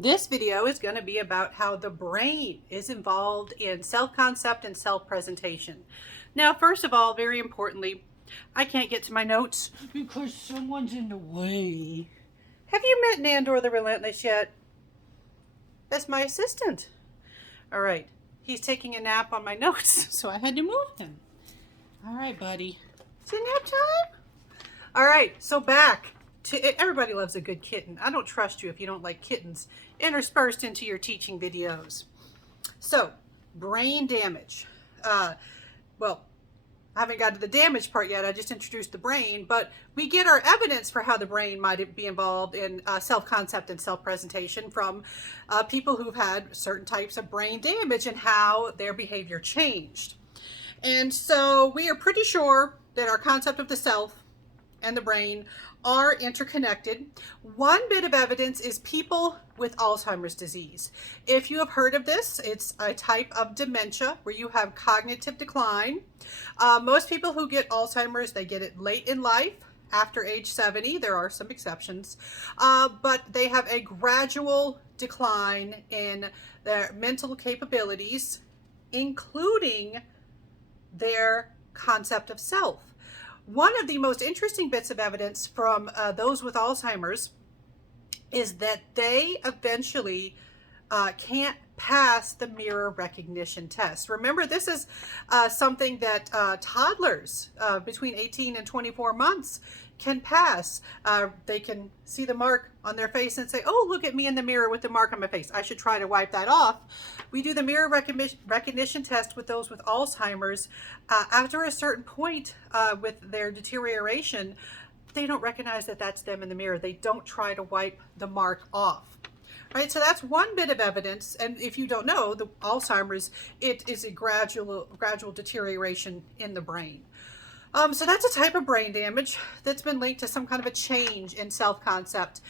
This video is going to be about how the brain is involved in self-concept and self-presentation. Now, first of all, very importantly, I can't get to my notes because someone's in the way. Have you met Nandor the Relentless yet? That's my assistant. All right, he's taking a nap on my notes, so I had to move him. All right, buddy. Is it nap time? All right, so back to everybody loves a good kitten. I don't trust you if you don't like kittens interspersed into your teaching videos. So, brain damage. Well, I haven't got to the damage part yet. I just introduced the brain, but we get our evidence for how the brain might be involved in self-concept and self-presentation from people who've had certain types of brain damage and how their behavior changed. And so we are pretty sure that our concept of the self and the brain are interconnected. One bit of evidence is people with Alzheimer's disease. If you have heard of this, it's a type of dementia where you have cognitive decline. Most people who get Alzheimer's, they get it late in life, after age 70. There are some exceptions, but they have a gradual decline in their mental capabilities, including their concept of self. One of the most interesting bits of evidence from those with Alzheimer's is that they eventually can't pass the mirror recognition test. Remember, this is something that toddlers between 18 and 24 months can pass. They can see the mark on their face and say, oh, look at me in the mirror with the mark on my face. I should try to wipe that off. We do the mirror recognition test with those with Alzheimer's. After a certain point with their deterioration, they don't recognize that that's them in the mirror. They don't try to wipe the mark off. Right, so that's one bit of evidence. And if you don't know, the Alzheimer's, it is a gradual deterioration in the brain. So that's a type of brain damage that's been linked to some kind of a change in self-concept.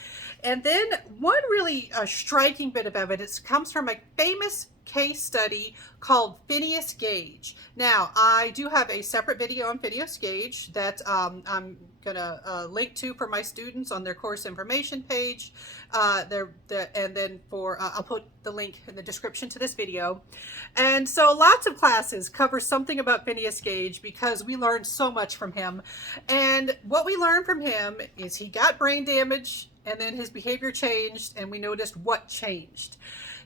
And then one really striking bit of evidence comes from a famous case study called Phineas Gage. Now, I do have a separate video on Phineas Gage that I'm going to link to for my students on their course information page. And then I'll put the link in the description to this video. And so lots of classes cover something about Phineas Gage because we learned so much from him. And what we learned from him is he got brain damage and then his behavior changed and we noticed what changed.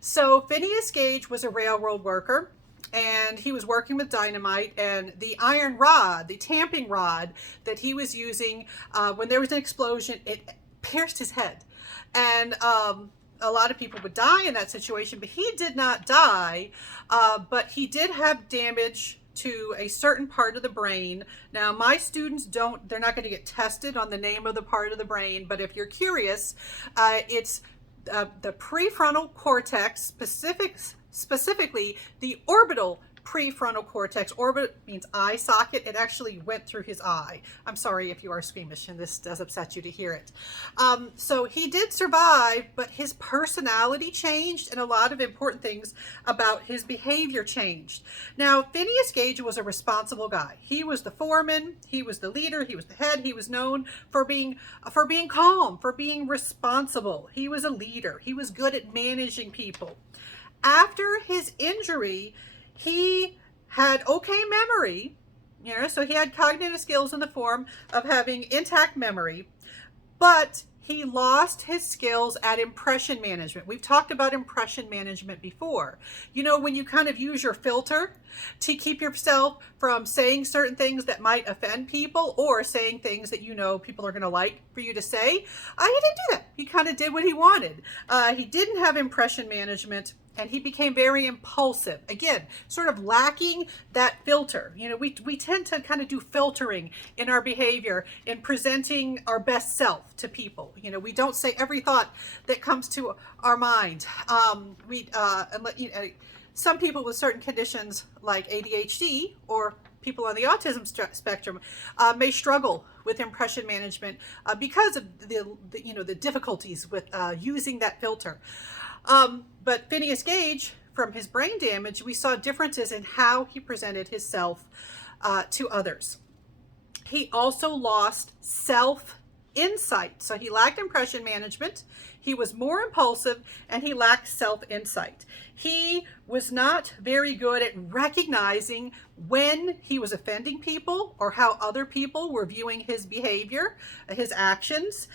So Phineas Gage was a railroad worker and he was working with dynamite, and the iron rod, the tamping rod that he was using when there was an explosion, it pierced his head. And a lot of people would die in that situation, but he did not die, but he did have damage to a certain part of the brain. Now, my students they're not going to get tested on the name of the part of the brain, but if you're curious, it's the prefrontal cortex, specifically the orbital prefrontal cortex. Orbit means eye socket. It actually went through his eye. I'm sorry if you are squeamish and this does upset you to hear it. So he did survive, but his personality changed and a lot of important things about his behavior changed. Now, Phineas Gage was a responsible guy. He was the foreman, he was the leader, he was the head, he was known for being calm, for being responsible. He was a leader. He was good at managing people. After his injury, he had okay memory, so he had cognitive skills in the form of having intact memory, but he lost his skills at impression management. We've talked about impression management before. When you kind of use your filter to keep yourself from saying certain things that might offend people or saying things that people are going to like for you to say. He didn't do that. He kind of did what he wanted. He didn't have impression management. And he became very impulsive. Again, sort of lacking that filter. We tend to kind of do filtering in our behavior in presenting our best self to people. We don't say every thought that comes to our mind. Some people with certain conditions like ADHD or people on the autism spectrum may struggle with impression management because of the difficulties with using that filter. But Phineas Gage, from his brain damage, we saw differences in how he presented himself to others. He also lost self-insight. So he lacked impression management. He was more impulsive and he lacked self-insight. He was not very good at recognizing when he was offending people or how other people were viewing his behavior, his actions.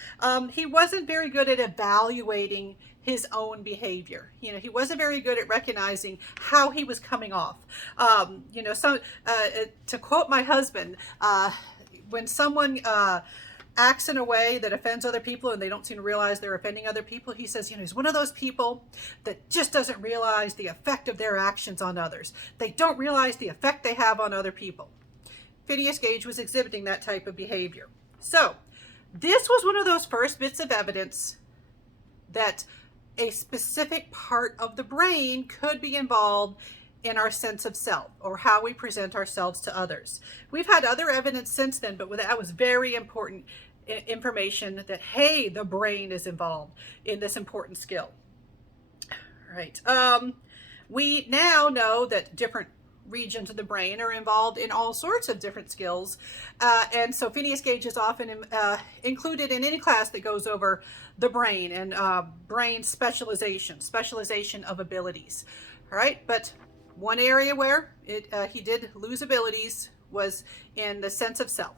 He wasn't very good at evaluating his own behavior. You know, he wasn't very good at recognizing how he was coming off. To quote my husband, when someone acts in a way that offends other people and they don't seem to realize they're offending other people, he says, he's one of those people that just doesn't realize the effect of their actions on others. They don't realize the effect they have on other people. Phineas Gage was exhibiting that type of behavior. So this was one of those first bits of evidence that a specific part of the brain could be involved in our sense of self or how we present ourselves to others. We've had other evidence since then, but that was very important information that, hey, the brain is involved in this important skill. All right. We now know that different regions of the brain are involved in all sorts of different skills. And so Phineas Gage is often included in any class that goes over the brain and brain specialization of abilities. All right. But one area where he did lose abilities was in the sense of self.